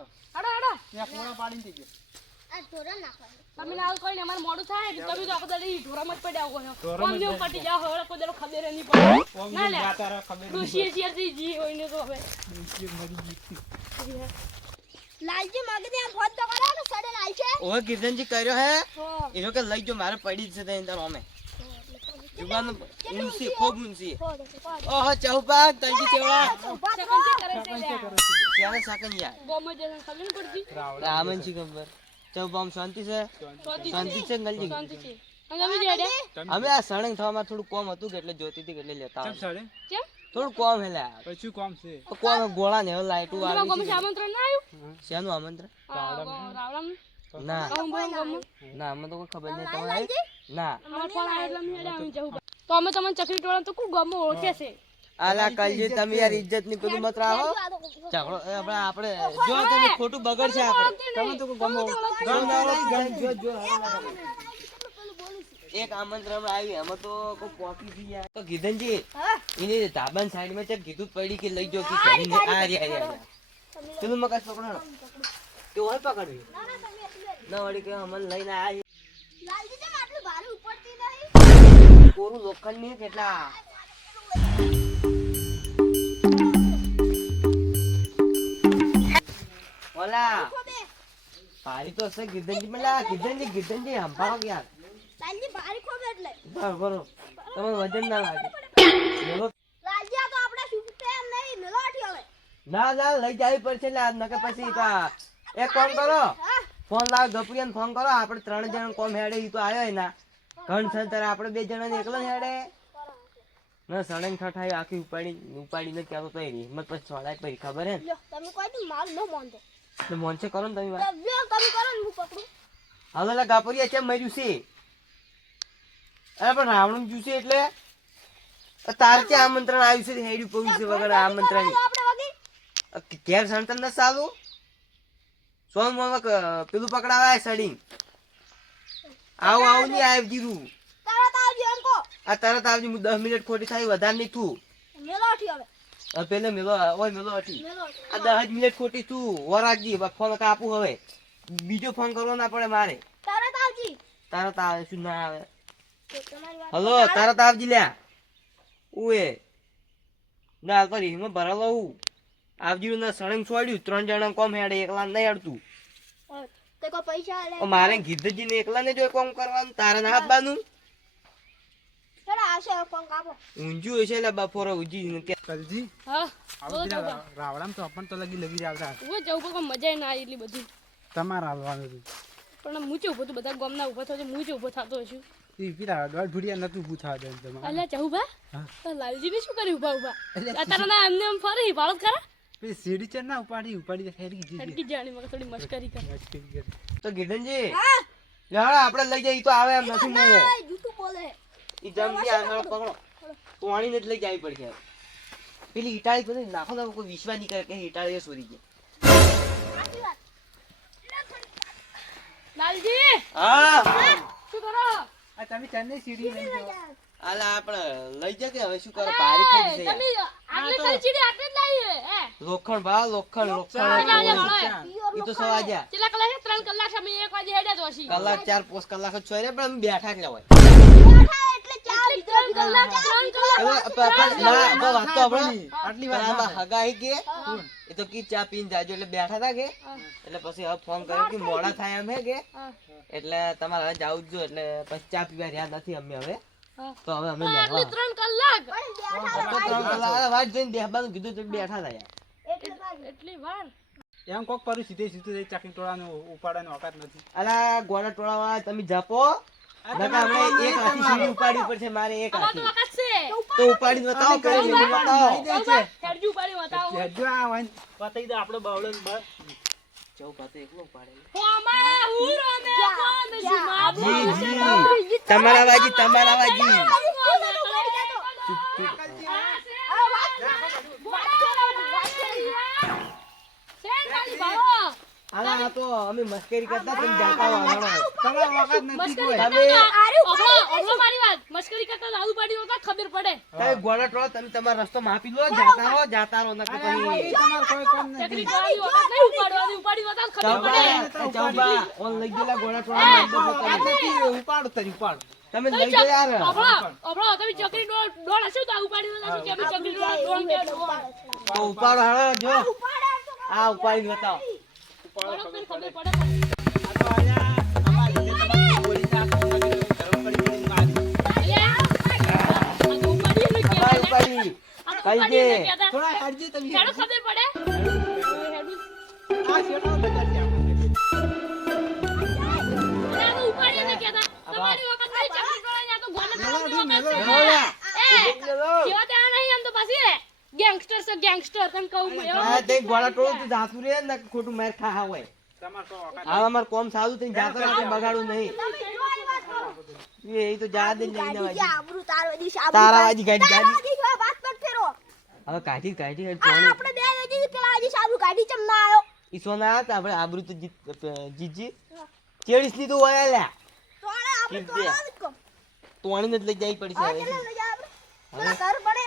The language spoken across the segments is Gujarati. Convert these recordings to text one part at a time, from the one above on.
હો, હેડો, હેડો. હડો હડો ત્યાં પૂરા પાડીને થઈ ગયો. આ ધોરણ નાખવાનું. તમે ના કોઈ ને અમારે મોડું થાય. તમે તો આખો દાડી ઢોરામાં જ પડ્યા હોય કોમ જેવું પટી જાવ હવે કોઈ દાડો ખબર નહીં પડે. ના લે જી હોય ને તો હવે. લાલજી મગની આમ ફોન તો કરો સડે કીર્તનજી કર્યો હે? હો. એનો કે લઈ જો મારે પડી જ છે તઈ તાર અમે. જુગાન ઊંસી ખૂબ ઊંસી ઓહો ચૌપા તંગી લે ત્યારે સાકન યાર ગોમાં જે ખબર પડતી. રામન છી. ખબર ચૌપા આમ શાંતિ છે? શાંતિ છે. ગલજી શાંતિ છે. અમે આ સળંગ થવામાં થોડું કોમ હતું કે એટલે જોતી હતી એટલે લેતા કેમ થોડું કોમ હેલા પછી શું છે? કોમ ગોળા ને લાઈટ આવી ગોમાં છે. આમંત્રણ ના આવ્યું શેનું આમંત્રણ? રાવડામ ના. ના. અમને તો કોઈ ખબર નહીં. તમારે? ના. તો અમે તમને ચકરી ટોળા તો કુ ગમો ઓળખે છે. આલા કલજી તમે યાર ઇજ્જતની પેલું મત રાહો ઝઘડો આપણે આપણે જો તમે ખોટું બગડશે આપણે. તમે તો ગમો ગમ ના ગમ જો જો એક આમંત્રણ આવી અમે તો કોઈ પોકી થી યાર. તો ગીધનજી એની ધાબન સાઈડમાં ચક કીધું પડી કે લઈ જો કે કરીને આ રે આ રે તું મકાન પકડો તો હોય પકડવી ના વળી કે અમને લઈને આયા લાલજી કેમ આટલું ભારે ઉપડતી નહીં. છે. કોરું લોખંડની કેટલા ઓલા. પારી તો હશે ગીધનજી મેલા ગીધનજી ગીધનજી હંભાળો યાર. લાલજી ભારે ખોબે એટલે. બરો બરો તમે વજન ના લાગે. લાલજી આ તો નહીં હવે. ના ના લઈ જવી પડશે એટલે નકર પછી એક કામ કરો. ફોન લાવ ગપરિયાને ફોન કરો. આપણે ત્રણ જણ કોમ હેડે ઈ તો આવ્યો એના. ઘણ છે ત્યારે આપણે બે જણા એકલો હેડે. ના સળંગ ઠઠાઈ આખી ઉપાડી ઉપાડીને ક્યાં તો તઈ હિંમત પછી સોડાય પછી ખબર હે ને? તમે કોઈ દી માલ ન મોંદો તો મોંચે કરો ને તમે વાત? લ્યો તમે કરો ને હું પકડું. હાલો લા ગાપરિયા કેમ મર્યું છે? અરે પણ રાવણ જ્યુસે એટલે? તાર ક્યાં આમંત્રણ આવ્યું છે? હેડ્યું પવ્યું છે વગર આમંત્રણ. ઘેર સંતન ન સાલું? સોન મોમાં પેલું પકડાવાય સડી આવું આવું નહીં આવી જીરું. તરત આવજો એમ આ તરત આવજો હું દસ મિનિટ ખોટી થાય વધારે નહીં તું મેલોટી હવે. હવે પેલે મેલો ઓય મેલો હતી આ દસ મિનિટ ખોટી તું વરાગજી બા ફોન કાપું હવે. બીજો ફોન કરવો ના પડે મારે. તરત આવજી. તરત આવે શું ના આવે? હલો તરત આવજી લ્યા. ઓએ ના કરી હિમ ભરાલો હું. આવજી ને સળંગ છોડ્યું ત્રણ જણા કોમ હેડે એકલા નહીં હેડતું. તે કોઈ પૈસા લે મારે ગીધજી ને એકલા ને જો કોમ કરવાનું તારે ના આપવાનું? આવશે હવે ફોન કાપો. હશે ને કલજી? હા આવું પેલા રા- રાવડામાં તો આપણને તો લગી લગી આવતા હું જવું કોઈ મજા ના આવી એટલી બધી. તમારે હાલવાનું પણ હું ચો ઊભો તું બધા ગામના ઊભો થયો છે હું ચો ઊભો થતો છું ભૂડિયા નતું પૂછવા દે તમારે. અલ્યા ચાહુ તો લાલજી ને શું કર્યું ઊભા ઊભા તારા ના એમને એમ ફરી ભારત ખરા? સીડી ચડ ના ઉપાડી ઉપાડી હેડી ગઈ હટકી જાણી મગર થોડી મસ્કરી કર. મસ્તી કર. તો ગિડનજી હા. યાર આપણે લઈ જઈએ તો આવે એમ નથી મો આ જૂઠું બોલે. ઈ જમજી આંગળ પકડો. પાણી ને જ લઈ જવી પડશે પેલી ઈટાળી બધી નાખો તો કોઈ વિશ્વાસ નહીં કરે કે ઈટાળી એ સોરી ગયા. લાલજી! હા. શું કરો? આ તમે ચેન્નઈ સીડી લઈ જાઓ. આલા આપણે લઈ જાય કે હવે શું કરો? ભારી થઈ જાય તમે યાર. કઈ ચીડી આટલે જ લોખંડ ભા લોખંડ લોખંડ. ઈ તો સો વાગ્યા કેટલા કલાક ત્રણ કલાક અમે એક વાગે હેડ્યા તો કલાક ચાર પાંચ કલાક જ છોડે પણ અમે બેઠા જ હોય. એટલે ચા લીધો ત્રણ કલાક ત્રણ કલાક હવે પ- પ- ના, હવે વાત તો આપણે. આટલી પણ વાત ના આમાં થાય. હગાઈ કે? એ તો કી ચા પીને જાજો. એટલે બેઠા હતા કે? એટલે પછી હવે ફોન કર્યો કે મોડા થાય એમ કે? એટલે તમારે હવે જવું જ જો. એટલે પછી ચા પીવા રહ્યા નથી અમે હવે. તો હવે અમે ત્રણ કલાક. જોઈને કીધું તો બેઠા હતા યાર. એટલે વાર? એમ કોક પરું સીધે સીધું જઈ ચાકી ટોળાનો ઉપાડવાનું ઓકાત નથી. અલા ગોળા ટોળા વાળા તમે જપો. નકા હમણાં એક હાથી સીડી ઉપર છે મારે એક હાથી. વખત છે. તો ઉપાડી. બતાવો કરી લઈને બતાવો. હેડજુ ઉપાડી બતાવો. જો આ હોય પતઈ દે આપણો બાવળો ને બસ. ચૌ પાતે એકલો ઉપાડે. હોમા હુરો ને કોણ જીમા તમારા વાજી તમારા વાજી. આલા આ તો અમે મસ્કરી કરતા તમે જાતા વાળા તમારો ઓકાત નથી કોઈ. તમે મસ્કરી કરતા દારૂ પાડી નહોતા ખબર પડે. તમે ગોળા ટોળા તમે તમારો રસ્તો માપી લો જાતા રહો જાતા રહો નકર એ તમારે કોઈ કામ ચકરી નથી વખત નહીં ઉપાડવાની ઉપાડી વખત ખબર પડે. ચૌબા ઓન લઈ ગયેલા ગોળા ટોળા. નથી, ઉપાડો તરી ઉપાડો. તમે તમે લઈ ગયો યાર. અભળો, અભળો, તમે ચકરી ડોળ ડોળ હશે તો ઉપાડી વખત કે? ચકરી ડોળ ડોળ કે ડોળ. તો ઉપાડો હાલો જો. ઉપાડી. બતાવો આ તો તો ઉપાડી તો કઈ દે. થોડા હેડજે તમે ખબર પડે તો તમારી વખત તો ગોને મેલો, વખત. છે. એ, જેવા ત્યાં નહીં આમ તો પાછી ગેંગસ્ટર છે ગેંગસ્ટર તમે કહું હું હા તે ગોળા ટોળું તું જાતું રે ને ખોટું માર ખા હોય. તમારે તો વખત અમાર કોમ સારું થઈ જાતા રહો, બગાડું નહીં. એ તો જા દે નહીં. આબરૂ તારો તારા વાજી ગાડી ગાડી વાત પર ફેરો. હવે કાઢી કાઢી આપણે બે વાજી પેલા આજે સાબુ કાઢી ચમ ના આયો ઈસો ના હતા આપણે આબરૂ તો જીત જીજી ચેડીસ લીધું હોય લ્યા. તો આપણે તોણે તો આને જ લઈ જાય પડી છે હવે. આપણે? ઘર પડે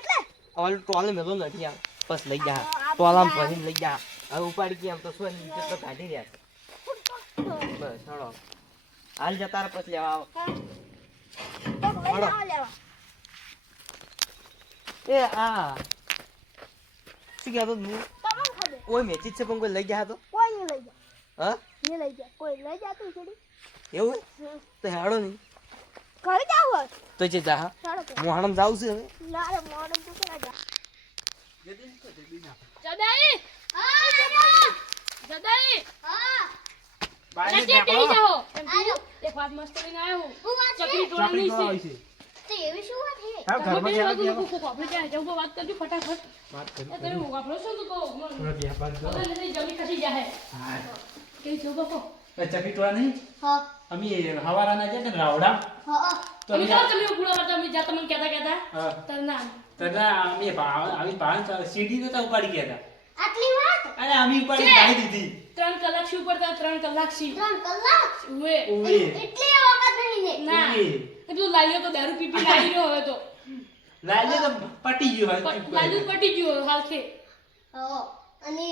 એટલે ટોલ ટોલે મેલો નથી આમ બસ લઈ જા. ટોલામાં ભરીને લઈ જા. હવે ઉપાડી ગયા આમ તો શું નીચે તો કાઢી રહ્યા છે. બસ હળો હાલ જતા પછી લેવા આવો. એ આ. શું કહેતો હું કોઈ મેચી છે પણ કોઈ લઈ ગયા તો? કોઈ લઈ ગયા. હા? લઈ ગયા. કોઈ લઈ જાતું એવું? તો હેડો નહીં. ઘરે જાવ તો જે જા હા હાણમ જાઉં છું હવે ના રે મોડમ તું કેલા જા જદાઈ જદાઈ બાયને અરે તે જાઓ. એક વાત મસ્ત લઈને આવ્યો હું. ચકરી ટોળા ચાકરી નહીં ટોળા છે. તો એવી શું વાત હે હા, ઘરમાં બે બેહો, વાગ્યું બેહો. કોક કોક આપણે ત્યાં જાઉં, વાત કરજો ફટાફટ વાત કરી, તમે વાપરો છો તો કહો મને. થોડા બેહવા દો. અગર નહીં જલ્દી ખસી જાહે. હા. કેવી છો બાપો? એ ચકરી નહીં? હા. અમે હવારાના છે ને રાવડા. હા તો અમે તમે ભૂલો કરતા અમે જા તમને કહેતા કહેતા. હા. તાર ના. તો અમે ભાવ આવી પાંચ સીડી નતા ઉપાડી ગયા હતા. આટલી વાત? અરે અમે ઉપાડી ગાઈ દીધી. ત્રણ કલાક સી ઉપર ત્રણ કલાક સી ત્રણ કલાક? ઉએ ઉવે. એટલી વખત નહીં ને. ના. એટલું લાલ્યો તો દારૂ પી પી લાવી રહ્યો હવે તો. લાલ્યો તો પટી ગયો લાલ્યું પટી ગયું હાલખે હા. અને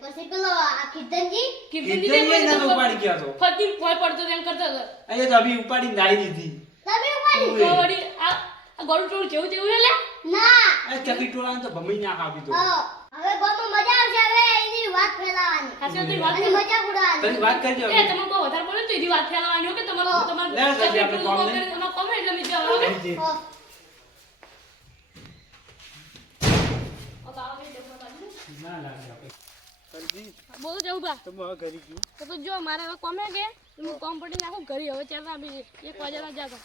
પછી પેલો આ કીર્તનજી? કીર્તનજી ને ઉપાડી ગયા તો. ફરતી કોઈ પડતો તેમ કરતો હતો. અહીંયા તો અભી ઉપાડી નાઈ દીધી. તમે ઉપાડી? તો વળી આ ગોળ ટોળ જેવું જેવું લે ના. આ ચકી ટોળાને તો ભમી ના આપી દો હા હવે ગોતો મજા આવશે હવે એની વાત ફેલાવાની. હાચી તો વાત મજા ઉડાવાની તમે વાત કરજો એ તમે બહુ વધારે બોલો તો એની વાત ફેલાવાની હો કે તમારો તમારો આપણે કોમ એટલે નીચે આવે ના લાગે આપણે. જવું બા તો હવે ઘરે ગયું. તો તો જો મારે હવે કોમે કે? હું કોમ પડી નાખું ઘરે હવે ચાલ આપી એક જાતા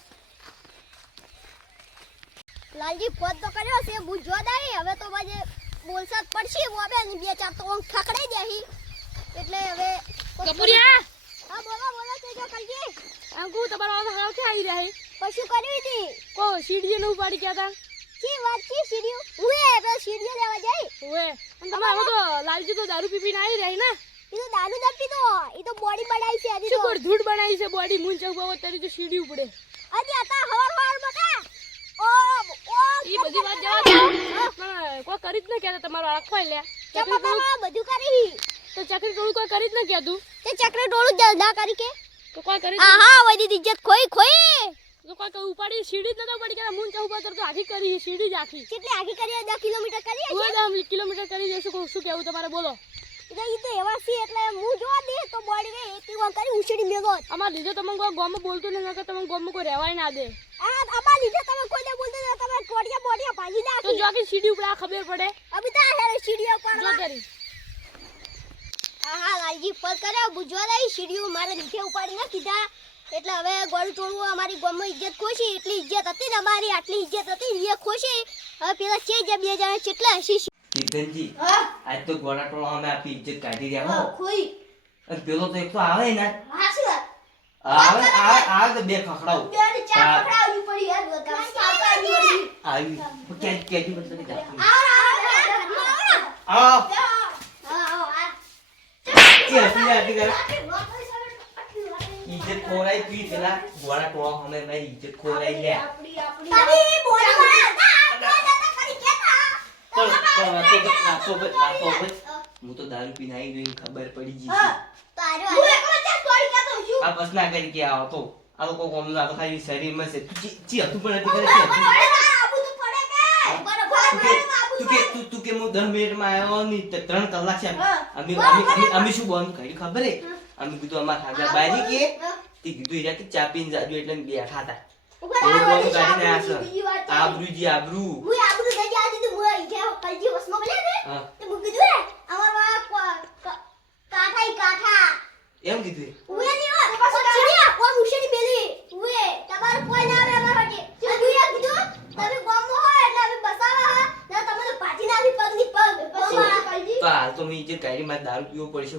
લાલજી ફોન તો કર્યો છે બુજવા દાઈ. હવે તો બાજે બોલસાદ પડશે બોબે ને બે ચાર તો ઊંઘ ખકડાઈ દેહી એટલે હવે કપુરિયા! હા બોલો બોલો તે જો કરજી અંકુ તમારો આવો હાવ કે આવી રહે પછી કરી હતી કો સીડીએ નું ઉપાડી ગયા તા કી વાત કી સીડીઓ? ઉએ બે સીડીઓ લેવા જાય અને તમે આવો તો લાલજી તો દારૂ પી પીને આવી રહી ને? એ તો દારૂ દપી તો એ તો બોડી બનાવી છે હજી તો. ધૂળ બનાવી છે? બોડી મૂંચ ઊભો તરી તો સીડી ઉપડે. હજી હતા હવાર હવાર બકા ઓ ઓ ઈ બધી વાત જવા દો. કોઈ કરી જ ન કહેતા તમારો આખો લે. ચકરી બધું કરી. તો ચકરી ડોળું કોઈ કરી જ ન કહેતું. તે ચક્ર ડોળું જલદા કરી કે? તો કોઈ કરી હા હા વધી ઇજ્જત ખોઈ ખોઈ. તો કોઈ કઈ ઉપાડી સીડી જ નતો પડી કે મૂંચ ઊભા તો આખી કરી સીડી જ આખી. કેટલી કરી 10 કિલોમીટર કરી હું કિલોમીટર કરી કહું શું કેવું તમારે બોલો. એટલે ઈ તો એવા સી એટલે હું જોવા દે તો બોડી રે એક વાર કરી ઉછળી મેગો અમાર લીધે તમે કોઈ ગામમાં બોલતું તમે ગામમાં કોઈ રહેવાય ના દે. આ અમાર લીધે તમે કોઈને બોલતો નથી તમે ટોડિયા બોડિયા ભાજી તો નાખી જો સીડી ઉપર ખબર પડે. અભી તા સીડીઓ ઉપર જો કરી. હા હા લાલજી પર કર્યા બુજવા દઈ સીડીઓ મારે નીચે ઉપાડી ના કીધા એટલે હવે ગોળ ટોળવું અમારી ગામમાં ઇજ્જત ખોશી એટલી ઇજ્જત હતી ને અમારી આટલી ઇજ્જત હતી એ ખોશી. હવે પેલા છે જે બે જણા કેટલા હશી કીર્તનજી હા? આજ તો ગોળા ટોળા અમે આપી ઇજ્જત કાઢી રહ્યા હો. ખોઈ. અને પેલો તો એક તો આવે ને? હાસી આવે આવે આવે તો બે ખખડાવ. ચા હા. પકડાવવી પડી યાર બતા. આવી. કે કે આવો, આ આવો, આવો, આ. ખોરાઈ પી પેલા ગોળા ટો અમે ખોરાઈ લે. આપડી હું તો દારૂ પીને આવી ગઈ ખબર પડી ગઈ આ બસ ના કરી કે આવો તો આ લોકો કોમ ના તો ખાલી શરીરમાં છે. ચી હતું પણ હતી કરે તું કે? તું તું કે હું 10 મિનિટમાં આવ્યો નહીં ત્રણ કલાક છે. અમે અમે અમે શું બંધ કરી ખબર હે અમે કીધું અમાર ખાધા બારી કે? તે. કીધું હીરા કે ચા પીને જાજો એટલે બે બેઠા હતા એવું બોલું કાઢીને આયા છે. આબરૂ. જી આબરૂ હા. એમ કીધું તો હાલ તો મેં જે કાઢી મારે દારૂ પીવો પડશે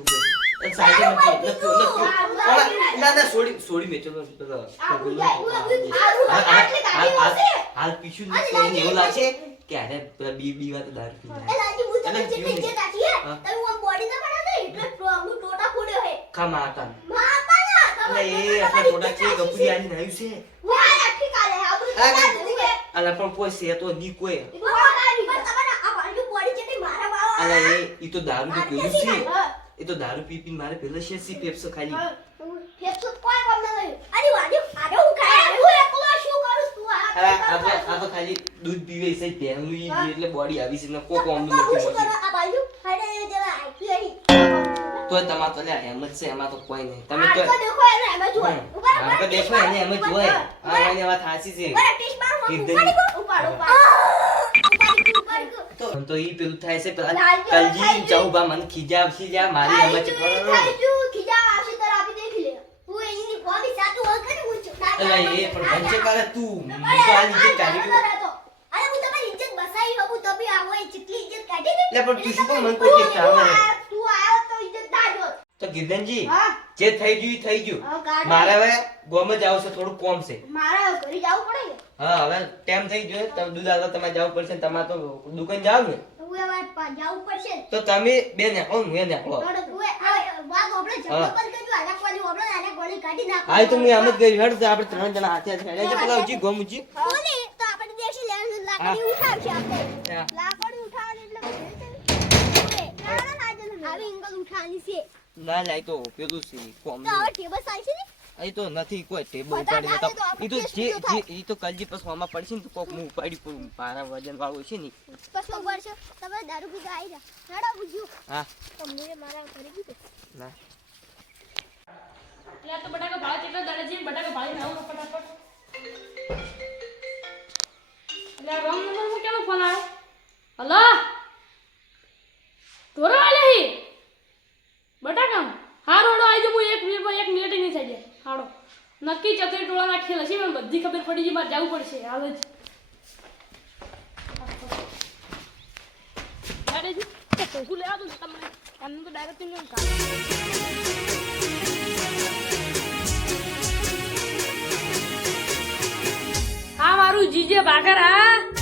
અને સાઈડે નથી, નથી. ઓલા, ના ના છોડી છોડી મેં ચલો પેલો હાલ નથી એને એવું લાગશે કે અરે પેલા બી બીવા તો દારૂ પી જાય. ખમા હતા એટલે એ આટલા ટોટા છે ગપુરી આની નાયું છે. અલા પણ કોઈ તો ની કોઈ. અલા એ ઈ તો દારૂ તો પેલું છે. એ તો દારૂ પી પી મારે પેલો છે સી પેપ્સો ખાલી શું કરું? તું આ તો ખાલી દૂધ પીવે છે પહેલું ઈ એટલે બોડી આવી છે ને કોઈ નું નથી મળતું તો તમાર તો લ્યા એમ જ છે એમાં તો કોઈ નહીં. તમે તો હાડકા દેખો એને એમ જ હોય. હા એને વાત સાચી છે. તો તો ઈ પેલું થાય છે પેલા લાલ બા કલજી થાય છે. ચૌબા મને ખીજા ખીજા મારી એમ જ કરો. અલા એ પણ વચ્ચે કાલે તું. હું તો આ લીધે કાઢી ગયો. લે પણ તું શું કામ મને કોઈ કે ચાલે? તો ગિરધનજી જે થઈ ગયું થઈ ગયું. મારે હવે ગોમ જ આવશે થોડું કોમ છે. મારે ઘરે જવું પડે હા હવે ટાઈમ થઈ ગયો તમે દૂધ આલો તમારે જવું પડશે તમારે તો દુકાન જાવ ને? તો જવું પડશે તમે બે નીકળો હું એ નાખો. હા તો હું એમ જ ગઈ હેડ આપણે ત્રણ જણા હાથે હાથે હેડ્યા છે પેલા ઉચી ગોમ છે. ના લાય તો પેલું છે. કોમ તો હવે ટેબલ સાઈ છે ને? એ તો નથી કોઈ ટેબલ ઉપાડી નાખે તો એ તો જે જે એ તો કલજી પછી મામા પડશે ને તો કોક હું ઉપાડી પડું મારા વજન વાળું છે ને પછી વર્ષો તમે દારૂ પીધા આવી જા. હેડો પૂછ્યું. હા. તમને મારા કરી કીધું. ના. એટલે તો બટાકા ભાવ કેટલા દાડે છે? બટાકા ભાવ આવું ફટાફટ. એટલે રોંગ નંબર નંબરમાં કેનો ફોન આવ્યો હલો? તોરો આલે હી? બટાકા હારો હાડો આવી જાઉં હું એક મિનિટમાં એક મિનિટ નહીં થઈ જાય. હાડો નક્કી ચકરી ટોળાના ખેલ હશે મને બધી ખબર પડી ગઈ મારે જવું પડશે. હાલ જ. તમને. એમને તો ડાયરેક્ટ હા મારું જીજે ભાગર હા?